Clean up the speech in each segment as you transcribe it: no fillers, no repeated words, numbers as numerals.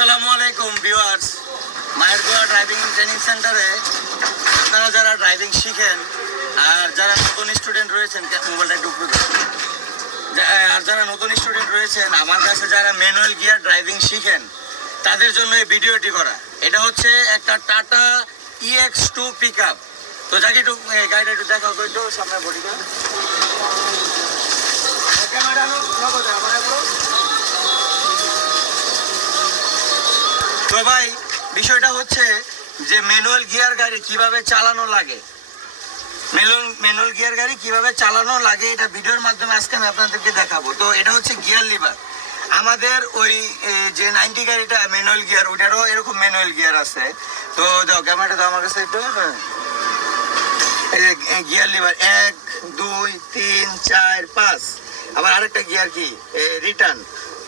আসসালামু আলাইকুম ভিউয়ার্স, মায়ের দোয়া ড্রাইভিং ট্রেনিং সেন্টারে আপনারা যারা ড্রাইভিং শিখেন আর যারা নতুন স্টুডেন্ট রয়েছেন, মোবাইলটা একটু উপরে ধরুন। আর যারা নতুন স্টুডেন্ট রয়েছেন আমার কাছে যারা ম্যানুয়াল গিয়ার ড্রাইভিং শিখেন তাদের জন্য এই ভিডিওটি করা। এটা হচ্ছে একটা টাটা EX2 পিক আপ। তো যাকে একটু গাড়িটা একটু দেখাও তো, একটু সামনে বডিটা তো ভাই, বিষয়টা হচ্ছে যে ম্যানুয়াল গিয়ার গাড়ি কিভাবে চালানো লাগে, ম্যানুয়াল গিয়ার গাড়ি কিভাবে চালানো লাগে এটা ভিডিওর মাধ্যমে আজকে আমি আপনাদেরকে দেখাবো। তো এটা হচ্ছে গিয়ার লিভার। আমাদের ওই যে 90 গাড়িটা ম্যানুয়াল গিয়ার, ওইটারও এরকম ম্যানুয়াল গিয়ার আছে। তো দাও ক্যামেরাটা দাও আমার কাছে একটু। এই যে গিয়ার লিভার 1 2 3 4 5, আবার আরেকটা গিয়ার কি রিটার্ন।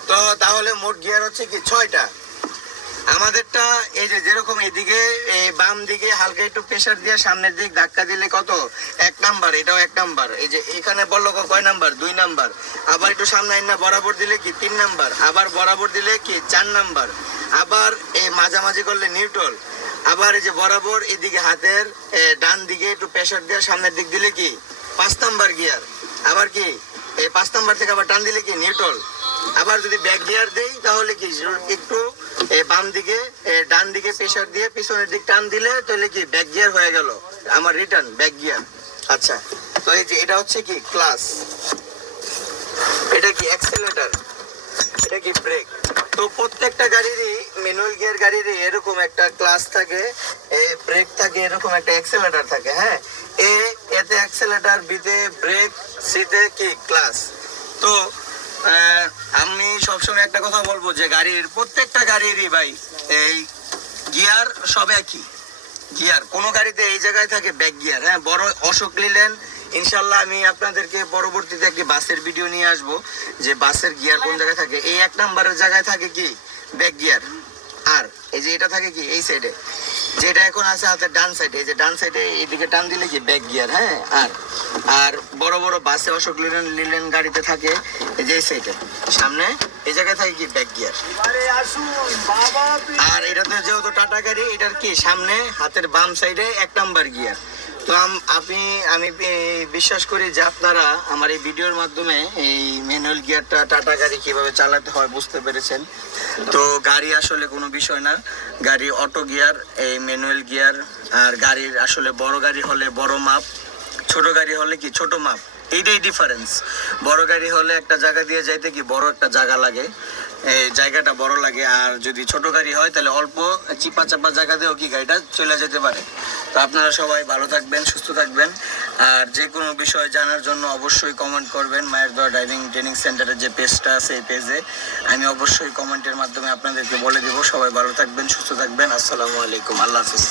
তো তাহলে মোট গিয়ার হচ্ছে কি 6টা। আমাদেরটা এই যে যেরকম এদিকে বাম দিকে হালকা একটু প্রেসার দিয়ে সামনের দিক ধাক্কা দিলে কত 1 নাম্বার, এটাও 1 নাম্বার। এই যে এখানে বললো কয় নাম্বার, 2 নাম্বার। আবার একটু সামনে না বরাবর দিলে কি 3 নাম্বার, আবার বরাবর দিলে কি 4 নাম্বার, আবার এই মাঝামাঝি করলে নিউট্রাল, আবার এই যে বরাবর এদিকে হাতের ডান দিকে একটু প্রেসার দিয়ে সামনের দিক দিলে কি 5 নাম্বার গিয়ার। আবার কি এই 5 নাম্বার থেকে আবার টান দিলে কি নিউট্রাল। আবার যদি ব্যাক গিয়ার দেই তাহলে কি একটু বাম দিকে ডান দিকে প্রেসার দিয়ে পিছনের দিক টান দিলে তাহলে কি ব্যাক গিয়ার হয়ে গেল আমার রিটার্ন ব্যাক গিয়ার। আচ্ছা, তো এই যে এটা হচ্ছে কি ক্লাস, এটা কি অ্যাক্সেলেটর, এটা কি ব্রেক। তো প্রত্যেকটা গাড়িরই ম্যানুয়াল গিয়ার গাড়িরই এরকম একটা ক্লাস থাকে, ব্রেক থাকে, এরকম একটা অ্যাক্সেলেটর থাকে। হ্যাঁ, এতে অ্যাক্সেলেটর, বিতে ব্রেক, সিতে কি ক্লাস। তো আমি সবসময় একটা কথা বলবো যে গাড়ির প্রত্যেকটা গাড়িরই ভাই এই গিয়ার সব একই গিয়ার। কোনো গাড়িতে এই জায়গায় থাকে ব্যাক গিয়ার। হ্যাঁ, বড় অশোক নিলেন ইনশাল্লাহ আমি আপনাদেরকে পরবর্তীতে একটি বাসের ভিডিও নিয়ে আসব যে বাসের গিয়ার কোন জায়গায় থাকে। এই 1 নাম্বারের জায়গায় থাকে কি ব্যাক গিয়ার। আর এই যে এটা থাকে কি এই সাইডে, যেটা এখন আছে হাতের ডান সাইডে, এই যে ডান সাইডে এইদিকে টান দিলে কি ব্যাক গিয়ার। হ্যাঁ, আর বড় বড় বাসে অশোক লিলেন গাড়িতে থাকে এই যে এই সাইডে সামনে এই জায়গায় থাকে কি ব্যাক গিয়ার। আর এটাতে যেহেতু টাটা গাড়ি, এটার কি সামনে হাতের বাম সাইডে 1 নাম্বার গিয়ার। তো আমি বিশ্বাস করি যে আপনারা আমার এই ভিডিওর মাধ্যমে এই ম্যানুয়াল গিয়ারটা টাটা গাড়ি কিভাবে চালাতে হয় বুঝতে পেরেছেন। তো গাড়ি আসলে কোনো বিষয় না, গাড়ি অটো গিয়ার, এই ম্যানুয়াল গিয়ার। আর গাড়ির আসলে বড় গাড়ি হলে বড় মাপ, ছোট গাড়ি হলে কি ছোট মাপ, এইটাই ডিফারেন্স। বড় গাড়ি হলে একটা জায়গা দিয়ে যাইতে কি বড় একটা জায়গা লাগে, এই জায়গাটা বড় লাগে। আর যদি ছোট গাড়ি হয় তাহলে অল্প চিপা চাপা জায়গা দিয়েও কি গাড়িটা চলে যেতে পারে। তো আপনারা সবাই ভালো থাকবেন, সুস্থ থাকবেন। আর যে কোনো বিষয় জানার জন্য অবশ্যই কমেন্ট করবেন। মায়ের দোয়া ড্রাইভিং ট্রেনিং সেন্টারের যে পেজটা আছে এই পেজে আমি অবশ্যই কমেন্টের মাধ্যমে আপনাদেরকে বলে দেবো। সবাই ভালো থাকবেন, সুস্থ থাকবেন। আসসালামু আলাইকুম, আল্লাহ হাফিজ।